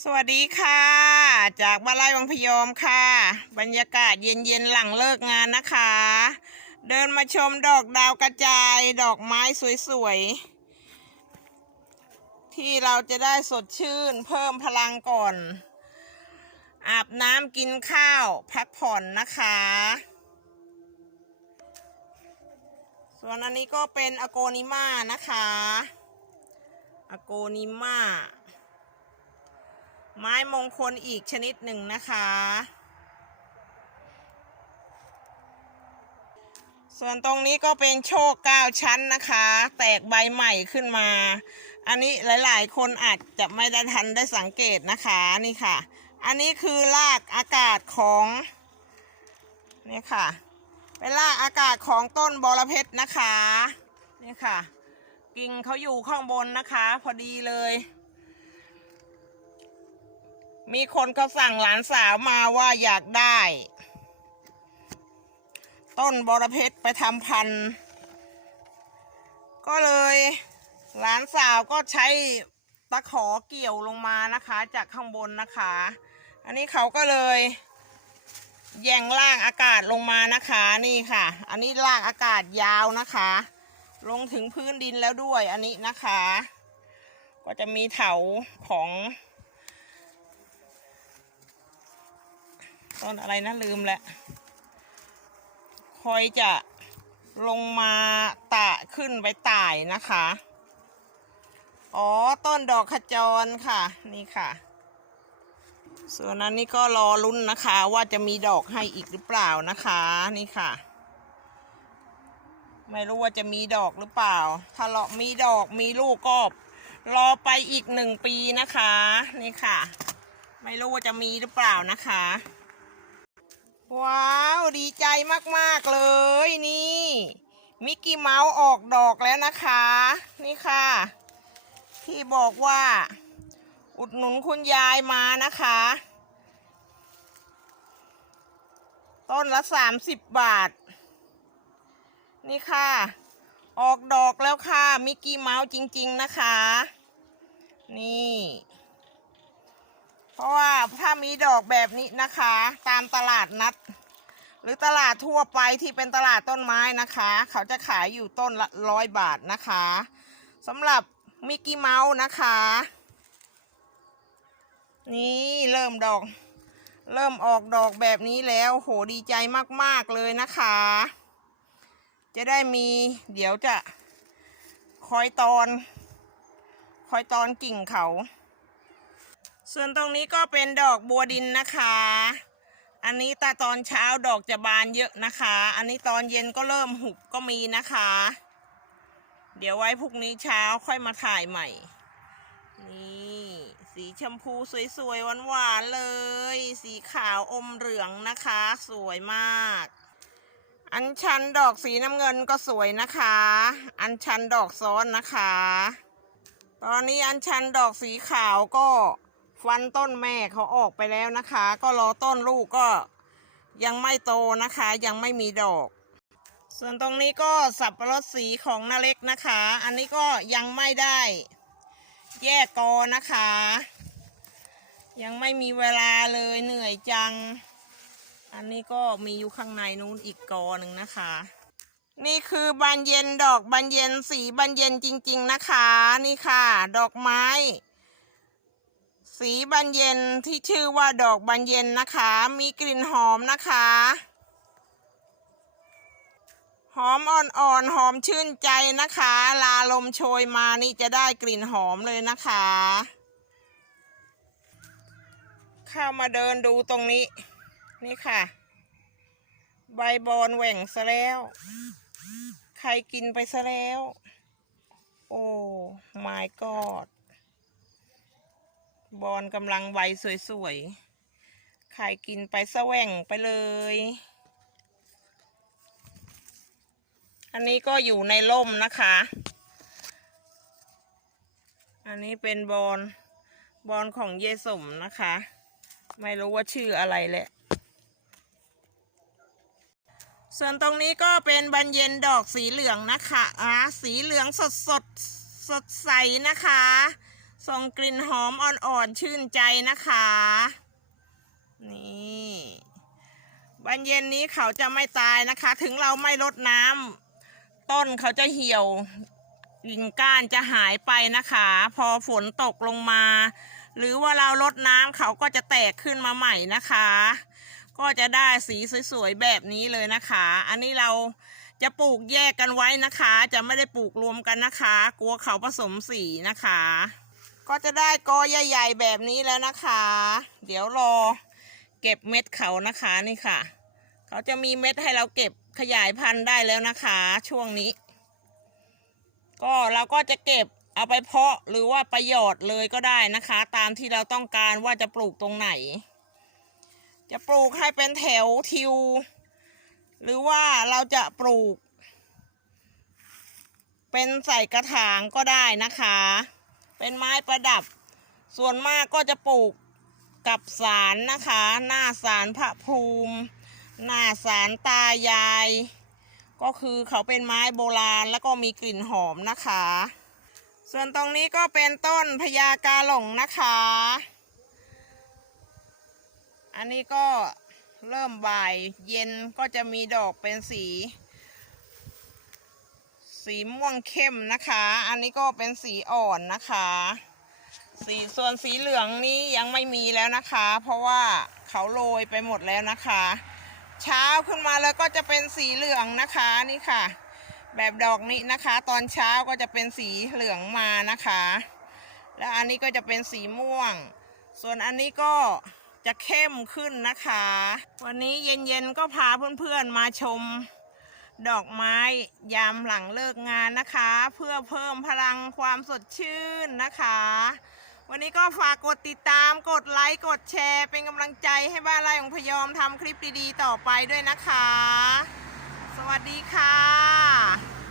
สวัสดีค่ะ จากบ้านไร่วังพยอมค่ะ บรรยากาศเย็นๆหลังเลิกงานนะคะ เดินมาชมดอกดาวกระจายดอกไม้สวยๆ ที่เราจะได้สดชื่นเพิ่มพลังก่อน อาบน้ำกินข้าวพักผ่อนนะคะ ส่วนอันนี้ก็เป็นอโกนิมานะคะอโกนิมา ไม้มงคลอีกชนิดหนึ่งนะคะ ส่วนตรงนี้ก็เป็นโชคเก้าชั้นนะคะ แตกใบใหม่ขึ้นมา อันนี้หลายๆ คนอาจจะไม่ได้ทันได้สังเกตนะคะนี่ค่ะ อันนี้คือรากอากาศของนี่ค่ะเป็นรากอากาศของต้นบอระเพ็ดนะคะนี่ค่ะ กิ่งเขาอยู่ข้างบนนะคะ พอดีเลย มีคนก็สั่งหลานสาวมาว่าอยากได้ ต้นบอระเพ็ดไปทำพันธุ์ก็เลยหลานสาวก็ใช้ตะขอเกี่ยวลงมานะคะ จากข้างบนนะคะ อันนี้เขาก็เลยแย่งล่างอากาศลงมานะคะนี่ค่ะ อันนี้ล่างอากาศยาวนะคะ ลงถึงพื้นดินแล้วด้วยอันนี้นะคะ ก็จะมีเถาของ ต้นอะไรนะลืมแล้วคอยจะลงมาตะขึ้นไปต่ายนะคะ อ๋อต้นดอกขจรค่ะนี่ค่ะ ส่วนนั้นนี่ก็รอลุ้นนะคะ ว่าจะมีดอกให้อีกหรือเปล่านะคะนี่ค่ะ ไม่รู้ว่าจะมีดอกหรือเปล่า ถ้าเรามีดอกมีลูกก็รอไปอีกหนึ่งปีนะคะ นี่ค่ะ ไม่รู้ว่าจะมีหรือเปล่านะคะ ว้าวดีใจมากๆเลยนี่ มิกกี้เมาส์ออกดอกแล้วนะคะ นี่ค่ะ ที่บอกว่า อุดหนุนคุณยายมานะคะ ต้นละสามสิบบาท นี่ค่ะ ออกดอกแล้วค่ะ มิกกี้เมาส์จริง ๆ นะคะ นี่ เพราะว่าถ้ามีดอกแบบนี้นะคะ ตามตลาดนัด หรือตลาดทั่วไปที่เป็นตลาดต้นไม้นะคะ เขาจะขายอยู่ต้นละร้อยบาทนะคะสำหรับมิกกี้เมาส์นะคะ นี่เริ่มดอก เริ่มออกดอกแบบนี้แล้วโหดีใจมากๆเลยนะคะ จะได้มีเดี๋ยวจะคอยตอน คอยตอนกิ่งเขา ส่วนตรงนี้ก็เป็นดอกบัวดินนะคะ อันนี้ตาตอนเช้าดอกจะบานเยอะนะคะ อันนี้ตอนเย็นก็เริ่มหุบก็มีนะคะ เดี๋ยวไว้พรุ่งนี้เช้าค่อยมาถ่ายใหม่ นี่ สีชมพูสวยๆหวานๆเลย สีขาวอมเหลืองนะคะ สวยมาก อันชันดอกสีน้ำเงินก็สวยนะคะ อันชันดอกซ้อนนะคะ ตอนนี้อันชันดอกสีขาวก็ ฟันต้นแม่เขาออกไปแล้วนะคะ ก็รอต้นลูกก็ยังไม่โตนะคะ ยังไม่มีดอก ส่วนตรงนี้ก็สับปะรดสีของนาเล็กนะคะ อันนี้ก็ยังไม่ได้ แยกกอนะคะ ยังไม่มีเวลาเลยเหนื่อยจัง อันนี้ก็มีอยู่ข้างในนู้นอีกกอหนึ่งนะคะ นี่คือบานเย็นดอกบานเย็นสีบานเย็นจริง ๆนะคะ นี่ค่ะ ดอกไม้ สีบานเย็นที่ชื่อว่าดอกบานเย็นนะคะ มีกลิ่นหอมนะคะ หอมอ่อนๆหอมชื่นใจนะคะ ลาลมโชยมานี่จะได้กลิ่นหอมเลยนะคะ เข้ามาเดินดูตรงนี้ นี่ค่ะ ใบบอนแหว่งซะแล้ว ใครกินไปซะแล้ว โอ้ my god บอนกำลังใบสวยๆใครกินไปซะแหว่งไปเลย อันนี้ก็อยู่ในร่มนะคะ อันนี้เป็นบอนบอนของเยสมนะคะ ไม่รู้ว่าชื่ออะไรแหละ ส่วนตรงนี้ก็เป็นบานเย็นดอกสีเหลืองนะคะอ่าสีเหลืองสดสดสดใสนะคะ ส่งกลิ่นหอมอ่อนๆชื่นใจนะคะ นี่บานเย็นนี้เขาจะไม่ตายนะคะ ถึงเราไม่ลดน้ำต้นเขาจะเหี่ยวกิ่งก้านจะหายไปนะคะ พอฝนตกลงมา หรือว่าเราลดน้ำเขาก็จะแตกขึ้นมาใหม่นะคะ ก็จะได้สีสวยๆแบบนี้เลยนะคะ อันนี้เราจะปลูกแยกกันไว้นะคะ จะไม่ได้ปลูกรวมกันนะคะ กลัวเขาผสมสีนะคะ ก็จะได้กอใหญ่ๆแบบนี้แล้วนะคะ เดี๋ยวรอเก็บเม็ดเขานะคะนี่ค่ะ เขาจะมีเม็ดให้เราเก็บขยายพันธุ์ได้แล้วนะคะ ช่วงนี้ ก็เราก็จะเก็บเอาไปเพาะหรือว่าประโยชน์เลยก็ได้นะคะ ตามที่เราต้องการว่าจะปลูกตรงไหน จะปลูกให้เป็นแถวทิว หรือว่าเราจะปลูก เป็นใส่กระถางก็ได้นะคะ เป็นไม้ประดับ ส่วนมากก็จะปลูกกับสารนะคะ หน้าสารพระภูมิ หน้าสารตายาย ก็คือเขาเป็นไม้โบราณแล้วก็มีกลิ่นหอมนะคะ ส่วนตรงนี้ก็เป็นต้นพญากาหลงนะคะ อันนี้ก็เริ่มบ่ายเย็นก็จะมีดอกเป็นสี สีม่วงเข้มนะคะ อันนี้ก็เป็นสีอ่อนนะคะ สีส่วนสีเหลืองนี้ยังไม่มีแล้วนะคะ เพราะว่าเขาโรยไปหมดแล้วนะคะ เช้าขึ้นมาแล้วก็จะเป็นสีเหลืองนะคะนี่ค่ะ แบบดอกนี้นะคะ ตอนเช้าก็จะเป็นสีเหลืองมานะคะ แล้วอันนี้ก็จะเป็นสีม่วง ส่วนอันนี้ก็จะเข้มขึ้นนะคะ วันนี้เย็นๆก็พาเพื่อนๆมาชม ดอกไม้ยามหลังเลิกงานนะคะ เพื่อเพิ่มพลังความสดชื่นนะคะ วันนี้ก็ฝากกดติดตามกดไลค์กดแชร์ เป็นกำลังใจให้บ้านไร่ของพยอมทำคลิปดีๆ ต่อไปด้วยนะคะ สวัสดีค่ะ